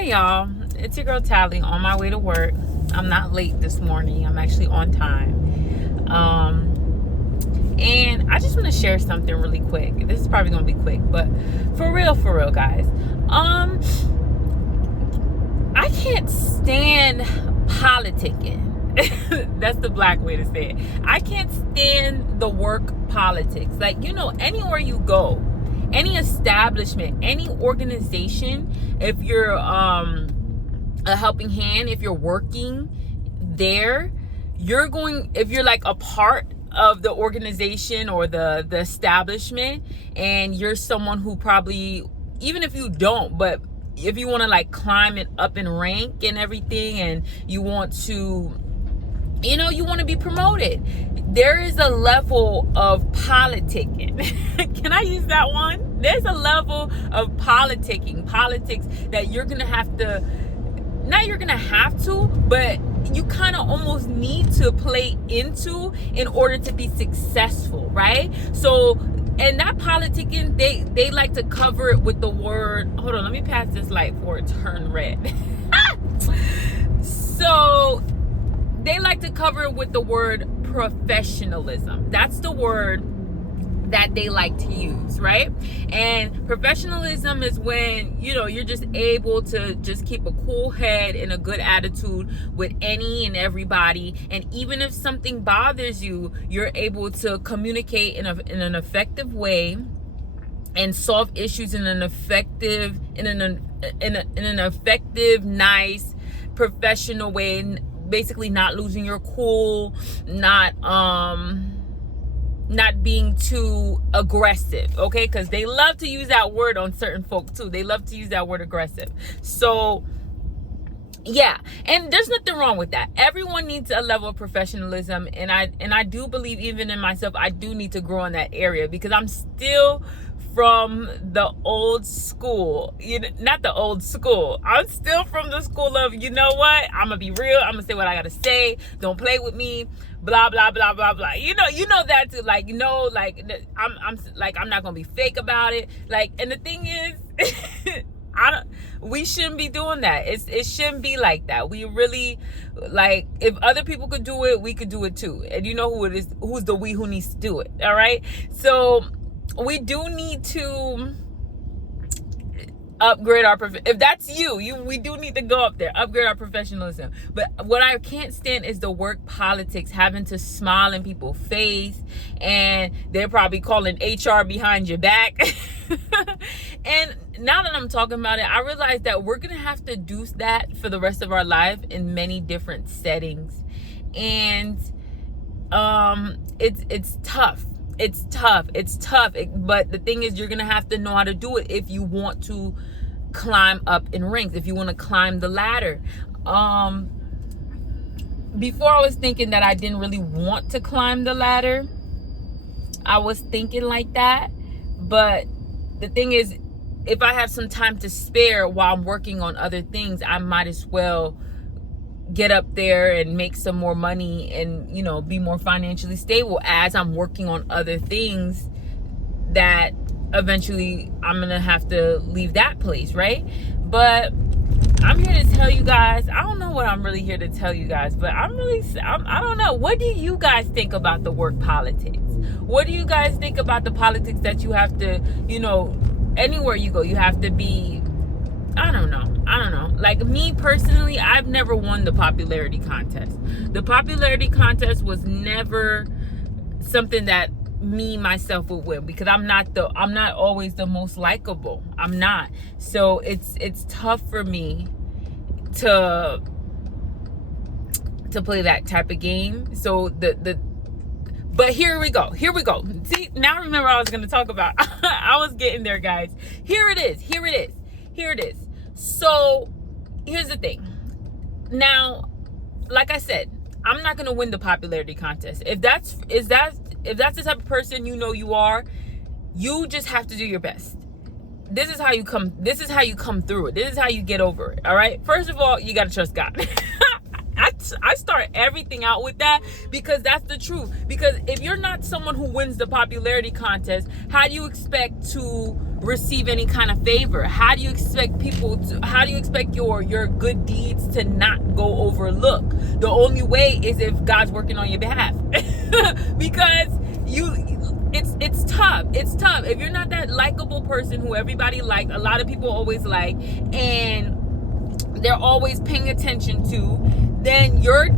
Hey y'all, it's your girl Tally on my way to work. I'm not late this morning. I'm actually on time. And I just want to share something really quick. This is probably gonna be quick, but for real, guys. I can't stand politicking. That's the black way to say it. I can't stand the work politics. Like, anywhere you go, any establishment, any organization, if you're a helping hand, if you're working there, if you're like a part of the organization or the establishment, and you're someone who probably, even if you don't, but if you want to like climb it up in rank and everything, and you want to, you want to be promoted, there is a level of politicking. Can I use that one? There's a level of politics that you're going to have to, not you're going to have to, but you kind of almost need to play into in order to be successful, right? So, and that politicking, they like to cover it with the word, hold on, let me pass this light before it turns red. So, they like to cover it with the word professionalism. That's the word that they like to use, right? And professionalism is when, you're just able to just keep a cool head and a good attitude with any and everybody. And even if something bothers you, you're able to communicate in an effective way and solve issues in an effective, nice, professional way. Basically not losing your cool, not being too aggressive, okay? Because they love to use that word on certain folk too. They love to use that word aggressive. So yeah, and there's nothing wrong with that. Everyone needs a level of professionalism, and I do believe, even in myself, I do need to grow in that area, because I'm still from the old school. Not the old school. I'm still from the school of, I'm gonna be real. I'm gonna say what I gotta say. Don't play with me. Blah blah blah blah blah. You know that too. Like, I'm not gonna be fake about it. Like, and the thing is, we shouldn't be doing that. It shouldn't be like that. We really, like, if other people could do it, we could do it too. And you know who it is, who's the we who needs to do it. All right. So we do need to upgrade if that's we do need to go up there, upgrade our professionalism. But what I can't stand is the work politics, having to smile in people's face, and they're probably calling HR behind your back. And now that I'm talking about it, I realize that we're gonna have to do that for the rest of our life in many different settings. And it's tough. It's tough. But the thing is, you're going to have to know how to do it if you want to climb up in ranks, if you want to climb the ladder. Before, I was thinking that I didn't really want to climb the ladder. I was thinking like that. But the thing is, if I have some time to spare while I'm working on other things, I might as well get up there and make some more money and, be more financially stable as I'm working on other things that eventually I'm going to have to leave that place, right? But I'm here to tell you guys, I don't know what I'm really here to tell you guys, but I don't know. What do you guys think about the work politics? What do you guys think about the politics that you have to, anywhere you go, you have to be, I don't know. Like, me personally, I've never won the popularity contest. The popularity contest was never something that me myself would win, because I'm not always the most likable. I'm not. So it's tough for me to play that type of game. So but here we go. See, now I remember what I was going to talk about. I was getting there, guys. Here it is. So here's the thing. Now, like I said, I'm not going to win the popularity contest. If that's the type of person you are, you just have to do your best. This is how you come through it. This is how you get over it. All right. First of all, you got to trust God. I I start everything out with that because that's the truth. Because if you're not someone who wins the popularity contest, how do you expect to receive any kind of favor? How do you expect your good deeds to not go overlooked? The only way is if God's working on your behalf. Because it's tough. It's tough. If you're not that likable person who everybody likes, a lot of people always like, and they're always paying attention to, then you're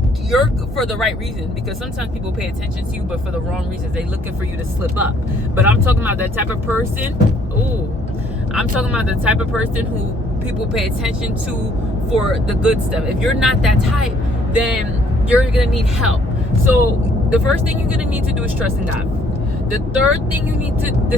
for the right reason. Because sometimes people pay attention to you, but for the wrong reasons. They're looking for you to slip up. But I'm talking about that type of person. I'm talking about the type of person who people pay attention to for the good stuff. If you're not that type, then you're gonna need help. So the first thing you're gonna need to do is trust in God. The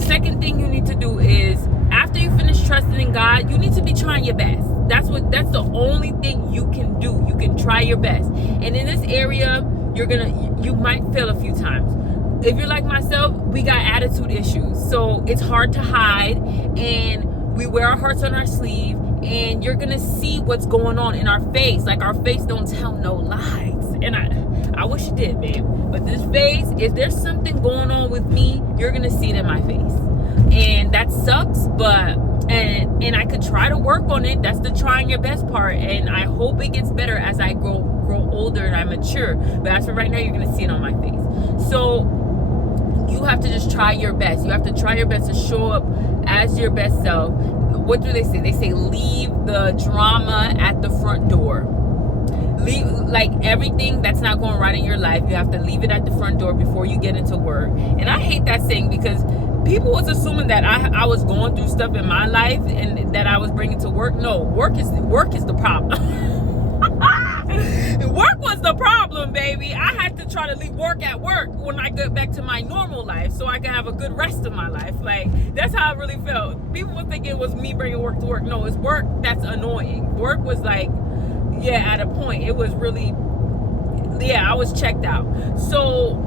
second thing you need to do is, after you finish trusting in God, you need to be trying your best. That's the only thing you can do. You can try your best. And in this area, you might fail a few times. If you're like myself, we got attitude issues. So it's hard to hide, and we wear our hearts on our sleeve, and you're gonna see what's going on in our face. Like, our face don't tell no lies. And I wish it did, babe. But this face, if there's something going on with me, you're gonna see it in my face. And that sucks, but and I could try to work on it. That's the trying your best part. And I hope it gets better as I grow older and I mature. But as for right now, you're gonna see it on my face. So you have to just try your best. You have to try your best to show up as your best self. What do they say? They say leave the drama at the front door. Leave, like, everything that's not going right in your life, you have to leave it at the front door before you get into work. And I hate that saying, because people was assuming that I was going through stuff in my life and that I was bringing to work. No, work is the problem. Work was the problem, baby. I had to try to leave work at work when I get back to my normal life so I can have a good rest of my life. Like, that's how I really felt. People would think it was me bringing work to work. No, it's work that's annoying. Work was like, at a point, it was really, I was checked out. So,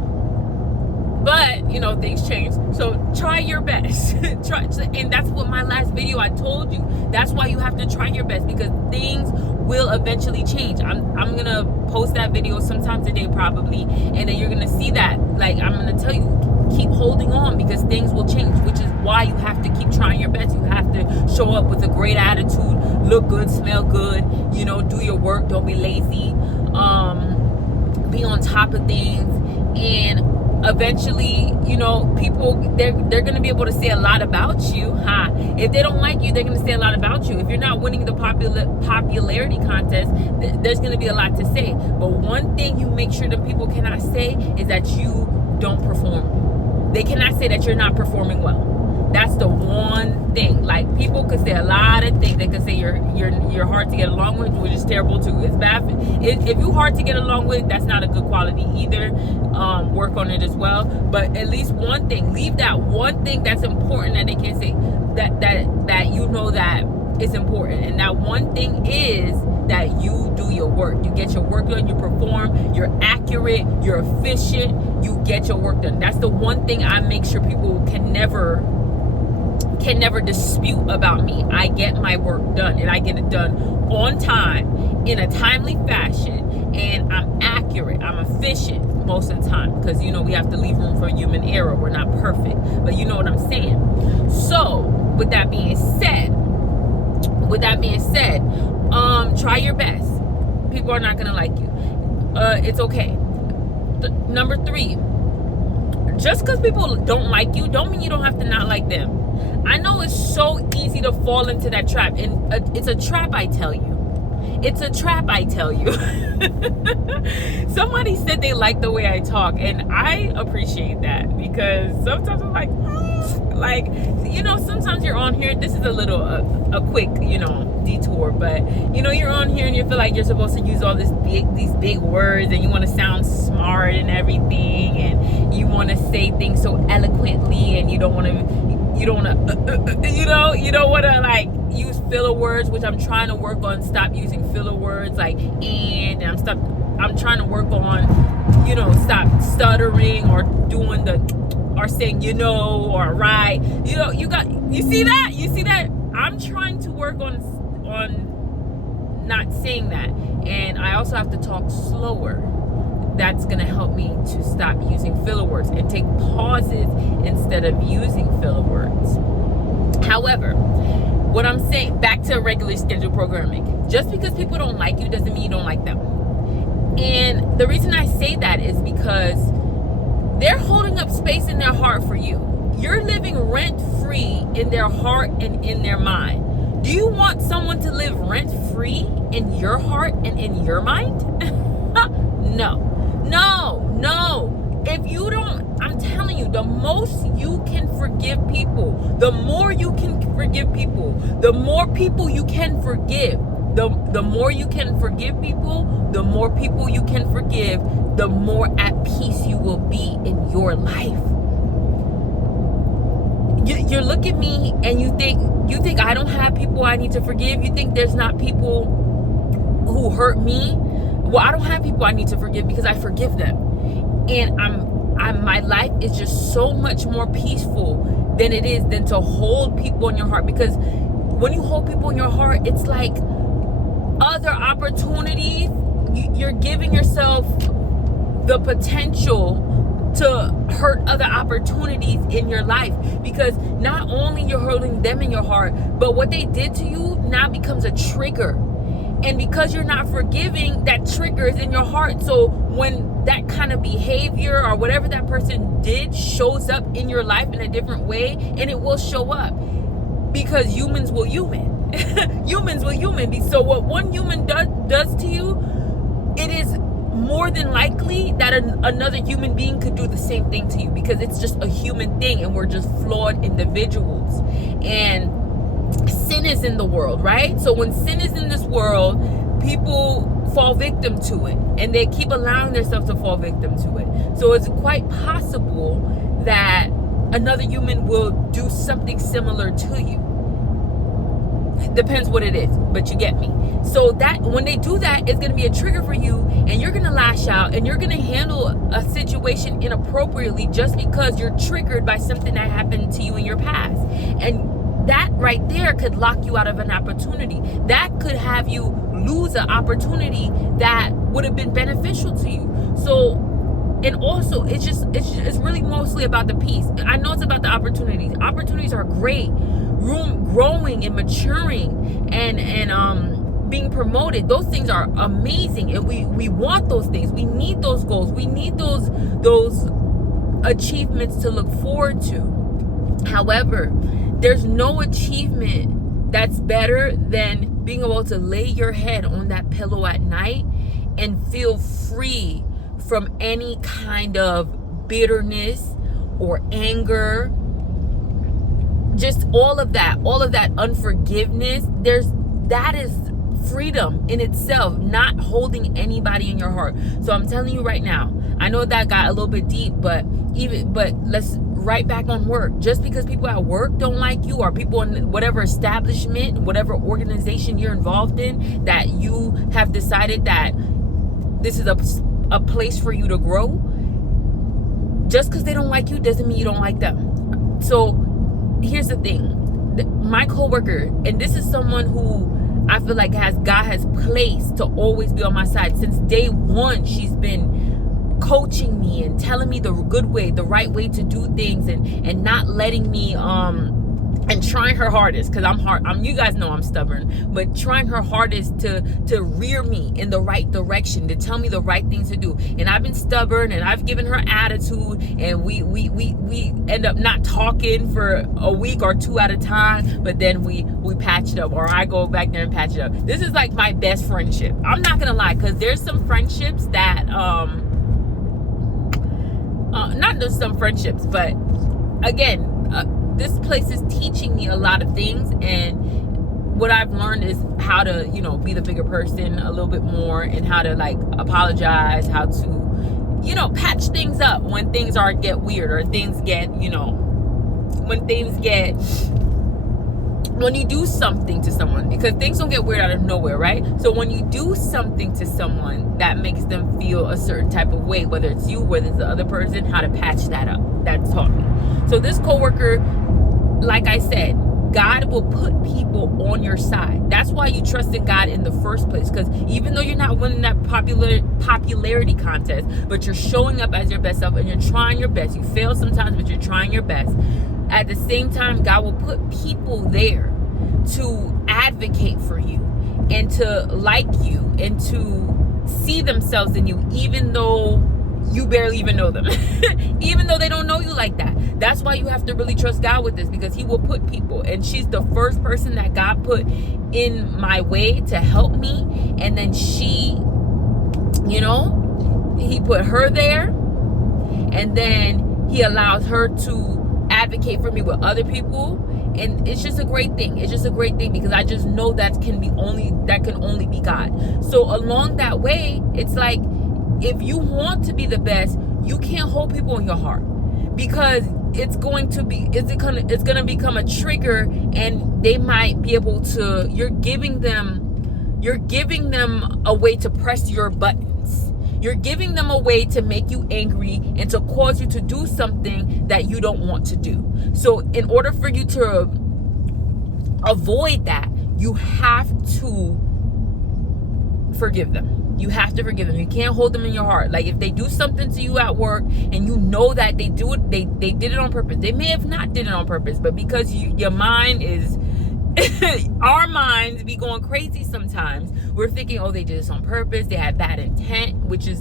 but, things change. So try your best. And that's what my last video, I told you. That's why you have to try your best, because things will eventually change. I'm gonna post that video sometime today probably, and then you're gonna see that. Like, I'm gonna tell you, keep holding on, because things will change, which is why you have to keep trying your best. You have to show up with a great attitude, look good, smell good, do your work, don't be lazy, be on top of things. And eventually, people, they're going to be able to say a lot about you. If they don't like you, they're going to say a lot about you. If you're not winning the popularity contest, there's going to be a lot to say. But one thing you make sure that people cannot say is that you don't perform. They cannot say that you're not performing well. That's the one thing. Like, people could say a lot of things. They could say you're hard to get along with, which is terrible too. It's bad. If you're hard to get along with, that's not a good quality either. Work on it as well. But at least one thing. Leave that one thing that's important that they can't say. That that is important. And that one thing is that you do your work. You get your work done. You perform. You're accurate. You're efficient. You get your work done. That's the one thing I make sure people can never dispute about me. I get my work done, and I get it done on time, in a timely fashion, and I'm accurate. I'm efficient most of the time, because we have to leave room for human error. We're not perfect, but you know what I'm saying. So with that being said, try your best. People are not gonna like you. It's okay. Number 3, just because people don't like you don't mean you don't have to not like them. I know it's so easy to fall into that trap, and it's a trap, I tell you. It's a trap, I tell you. Somebody said they like the way I talk, and I appreciate that, because sometimes I'm like, sometimes you're on here. This is a little, a quick, detour, but you're on here and you feel like you're supposed to use all these big words, and you want to sound smart and everything, and you want to say things so eloquently, and you don't want to like use filler words, which I'm trying to work on. Stop using filler words like and I'm trying to work on, stop stuttering or doing or saying or right. You see that? I'm trying to work on not saying that. And I also have to talk slower. That's going to help me to stop using filler words and take pauses instead of using filler words. However, what I'm saying, back to regular schedule programming, just because people don't like you doesn't mean you don't like them. And the reason I say that is because they're holding up space in their heart for you. You're living rent-free in their heart and in their mind. Do you want someone to live rent-free in your heart and in your mind? No. If you don't, I'm telling you, the most you can forgive people, the more you can forgive people, the more people you can forgive. The more you can forgive people, the more people you can forgive, the more at peace you will be in your life. You look at me and you think I don't have people I need to forgive. You think there's not people who hurt me. Well, I don't have people I need to forgive because I forgive them. And my life is just so much more peaceful than to hold people in your heart. Because when you hold people in your heart, it's like other opportunities. You're giving yourself the potential to hurt other opportunities in your life, because not only you're holding them in your heart, but what they did to you now becomes a trigger. And because you're not forgiving, that trigger is in your heart. So when that kind of behavior or whatever that person did shows up in your life in a different way, and it will show up because humans will human. Humans will human. So what one human does to you, it is more than likely that another human being could do the same thing to you, because it's just a human thing and we're just flawed individuals. And sin is in the world, right? So when sin is in this world, people fall victim to it, and they keep allowing themselves to fall victim to it. So it's quite possible that another human will do something similar to you. It depends what it is, but you get me. So that when they do that, it's going to be a trigger for you, and you're going to lash out, and you're going to handle a situation inappropriately just because you're triggered by something that happened to you in your past. And that right there could lock you out of an opportunity. That could have you lose an opportunity that would have been beneficial to you. So, and also it's really mostly about the peace. I know it's about the opportunities. Opportunities are great. Growing and maturing and being promoted. Those things are amazing, and we want those things. We need those goals. We need those achievements to look forward to. However, there's no achievement that's better than being able to lay your head on that pillow at night and feel free from any kind of bitterness or anger. Just all of that unforgiveness. That is freedom in itself, not holding anybody in your heart. So I'm telling you right now, I know that got a little bit deep, but let's right back on work. Just because people at work don't like you, or people in whatever establishment, whatever organization you're involved in, that you have decided that this is a place for you to grow, just because they don't like you doesn't mean you don't like them. So here's the thing. My coworker, and this is someone who I feel like God has placed to always be on my side. Since day one, she's been coaching me and telling me the good way, the right way to do things, and not letting me and trying her hardest, because you guys know I'm stubborn, but trying her hardest to rear me in the right direction, to tell me the right things to do. And I've been stubborn, and I've given her attitude, and we end up not talking for a week or two at a time, but then we patch it up, or I go back there and patch it up. This is like my best friendship. I'm not gonna lie, because there's some friendships that not just some friendships, but again, this place is teaching me a lot of things, and what I've learned is how to, be the bigger person a little bit more, and how to apologize, how to, patch things up when things get weird, or things get, when you do something to someone, because things don't get weird out of nowhere, right? So when you do something to someone that makes them feel a certain type of way, whether it's you, whether it's the other person, how to patch that up. That's taught me. So this coworker, like I said, God will put people on your side. That's why you trust in God in the first place. Because even though you're not winning that popularity contest, but you're showing up as your best self and you're trying your best. You fail sometimes, but you're trying your best. At the same time, God will put people there to advocate for you and to like you and to see themselves in you, even though you barely even know them. Even though they don't know you like that. That's why you have to really trust God with this, because he will put people. And she's the first person that God put in my way to help me. And then she, you know, he put her there. And then he allows her to advocate for me with other people. And it's just a great thing. It's just a great thing, because I just know that can only be God. So along that way, it's like, if you want to be the best, you can't hold people in your heart, because it's going to become a trigger, and they might be able to, you're giving them a way to press your buttons. You're giving them a way to make you angry and to cause you to do something that you don't want to do. So in order for you to avoid that, you have to forgive them. You have to forgive them. You can't hold them in your heart. Like, if they do something to you at work and you know that they do it, they did it on purpose. They may have not did it on purpose, but because your mind is, our minds be going crazy sometimes. We're thinking, oh, they did this on purpose. They had bad intent,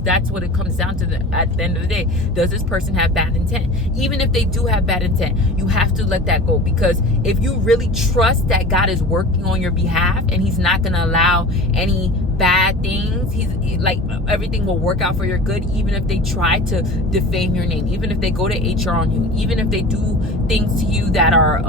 that's what it comes down to at the end of the day. Does this person have bad intent? Even if they do have bad intent, you have to let that go, because if you really trust that God is working on your behalf and he's not going to allow any bad things, he's like, everything will work out for your good, even if they try to defame your name, even if they go to HR on you, even if they do things to you that are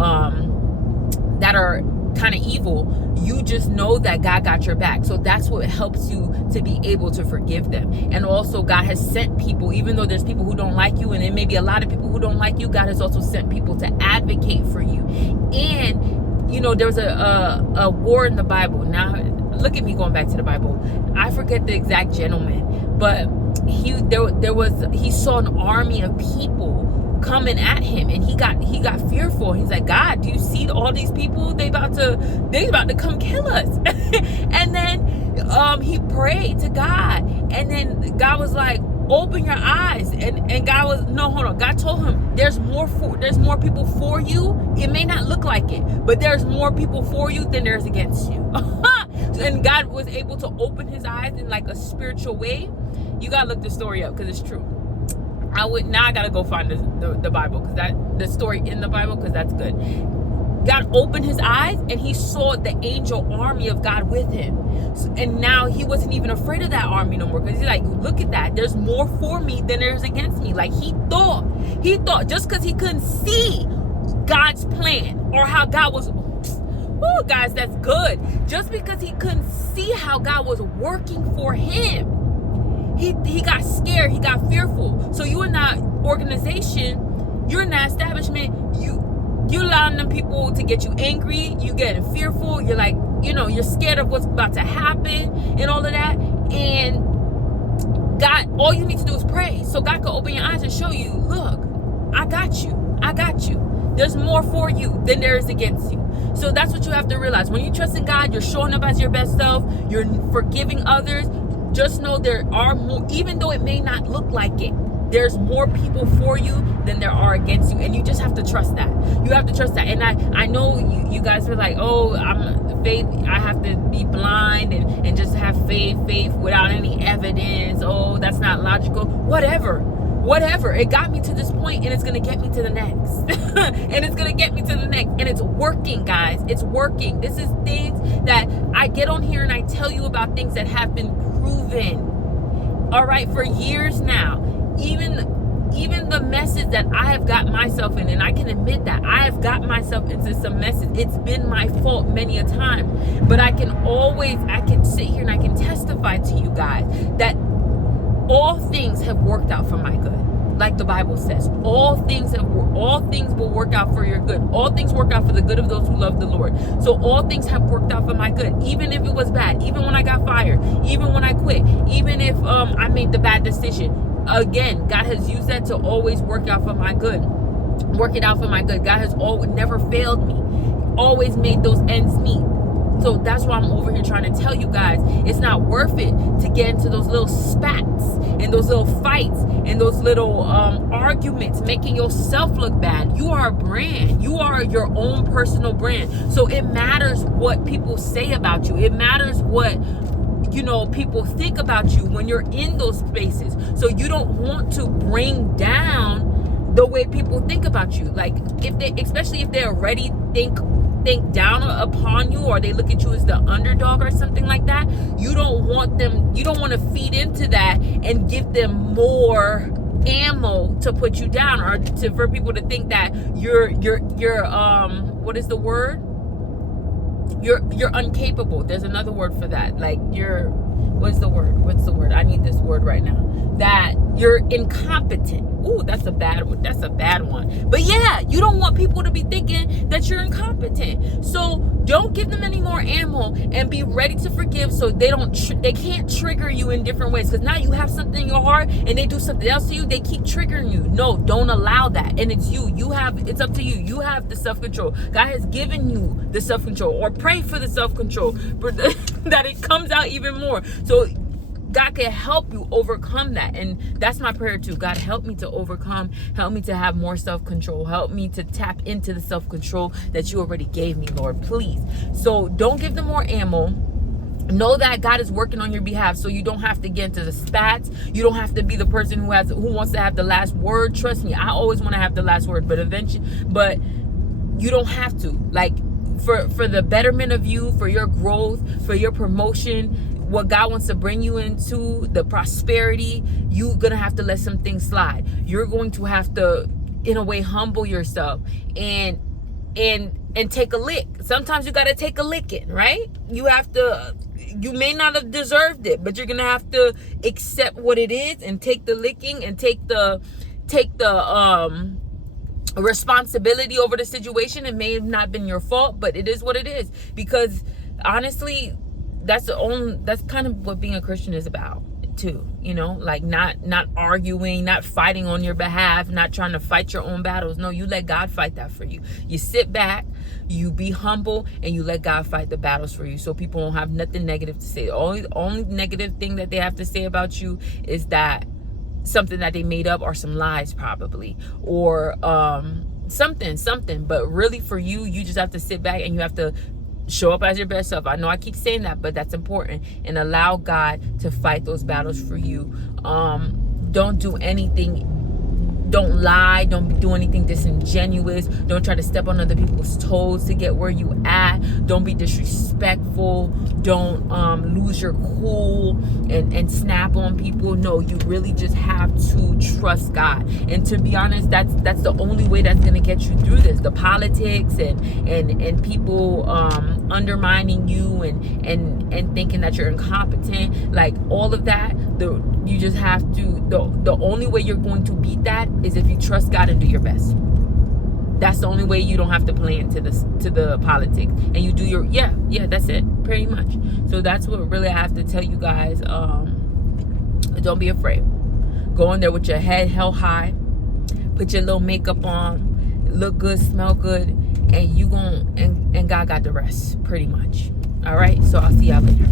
kind of evil. You just know that God got your back. So that's what helps you to be able to forgive them. And also, God has sent people, even though there's people who don't like you, and there may be a lot of people who don't like you, God has also sent people to advocate for you. And you know, there was a war in the Bible. Now look at me going back to the Bible. I forget the exact gentleman, but he saw an army of people coming at him, and he got fearful. He's like, God, do you see all these people? They about to come kill us. And then he prayed to God, and then God was like, open your eyes. And God told him, there's more people for you. It may not look like it, but there's more people for you than there's against you. And God was able to open his eyes in like a spiritual way. You gotta look the story up, because it's true. I gotta go find the Bible, because the story in the Bible, because that's good. God opened his eyes, and he saw the angel army of God with him. And now he wasn't even afraid of that army no more, because he's like, look at that. There's more for me than there's against me. Like, he thought just because he couldn't see God's plan or how God was, oh guys, that's good. Just because he couldn't see how God was working for him, he got scared, he got fearful. So you in that organization, you're in that establishment, you're allowing them people to get you angry, you getting fearful, you're like, you're scared of what's about to happen and all of that. And God, all you need to do is pray. So God can open your eyes and show you, look, I got you. There's more for you than there is against you. So that's what you have to realize. When you trust in God, you're showing up as your best self, you're forgiving others. Just know there are more, even though it may not look like it. There's more people for you than there are against you. And you just have to trust that. You have to trust that. And I know you guys are like, oh, I have to be blind and just have faith without any evidence. Oh, that's not logical. Whatever. It got me to this point, and it's going to get me to the next. And it's going to get me to the next. And it's working, guys. It's working. This is things that I get on here and I tell you about, things that have been proven. All right, for years now. Even the message that I have got myself in, and I can admit that I have got myself into some messes. It's been my fault many a time, but I can sit here and I can testify to you guys that all things have worked out for my good. Like the Bible says, all things will work out for your good. All things work out for the good of those who love the Lord. So all things have worked out for my good, even if it was bad, even when I got fired, even when I quit, even if I made the bad decision. Again, God has used that to always work out for my good. Work it out for my good. God has never failed me. always made those ends meet. So that's why I'm over here trying to tell you guys, it's not worth it to get into those little spats and those little fights and those little arguments, making yourself look bad. You are a brand. You are your own personal brand. So it matters what people say about you. It matters what, you know, people think about you when you're in those spaces. So you don't want to bring down the way people think about you. Like, if they, especially if they already think down upon you, or they look at you as the underdog or something like that, you don't want to feed into that and give them more ammo to put you down, or for people to think that you're what is the word? You're incapable. There's another word for that. Like, what's the word? I need this word right now. That you're incompetent. Ooh, that's a bad one. But yeah, you don't want people to be thinking that you're incompetent. So don't give them any more ammo, and be ready to forgive, so they can't trigger you in different ways. Because now you have something in your heart and they do something else to you, they keep triggering you. No, don't allow that. And it's it's up to you. You have the self-control. God has given you the self-control, or pray for the self-control that it comes out even more. So God can help you overcome that. And that's my prayer too. God, help me to overcome. Help me to have more self-control. Help me to tap into the self-control that you already gave me, Lord, please. So don't give them more ammo. Know that God is working on your behalf, so you don't have to get into the spats. You don't have to be the person who wants to have the last word. Trust me, I always want to have the last word, but you don't have to. Like, for the betterment of you, for your growth, for your promotion, what God wants to bring you into, the prosperity, you're going to have to let some things slide. You're going to have to, in a way, humble yourself and take a lick. Sometimes you got to take a licking, right? You may not have deserved it, but you're going to have to accept what it is and take the licking and take the responsibility over the situation. It may have not been your fault, but it is what it is. Because honestly, that's kind of what being a Christian is about too, you know, like not arguing, not fighting on your behalf, not trying to fight your own battles. No, you let God fight that for you. You sit back, you be humble, and you let God fight the battles for you, so people don't have nothing negative to say. The only negative thing that they have to say about you is that something that they made up, or some lies probably, or something. But really, for you, you just have to sit back and you have to show up as your best self. I know I keep saying that, but that's important. And allow God to fight those battles for you. Don't do anything. Don't lie. Don't do anything disingenuous. Don't try to step on other people's toes to get where you at. Don't be disrespectful. Don't lose your cool and snap on people. No, you really just have to trust God. And to be honest, that's the only way that's gonna get you through this. The politics and people undermining you and thinking that you're incompetent, like all of that. You just have to. The only way you're going to beat that is if you trust God and do your best. That's the only way. You don't have to play into the politics, and you do your that's it, pretty much. So that's what really I have to tell you guys. Don't be afraid. Go in there with your head held high, put your little makeup on, look good, smell good, and and God got the rest, pretty much. All right, so I'll see y'all later.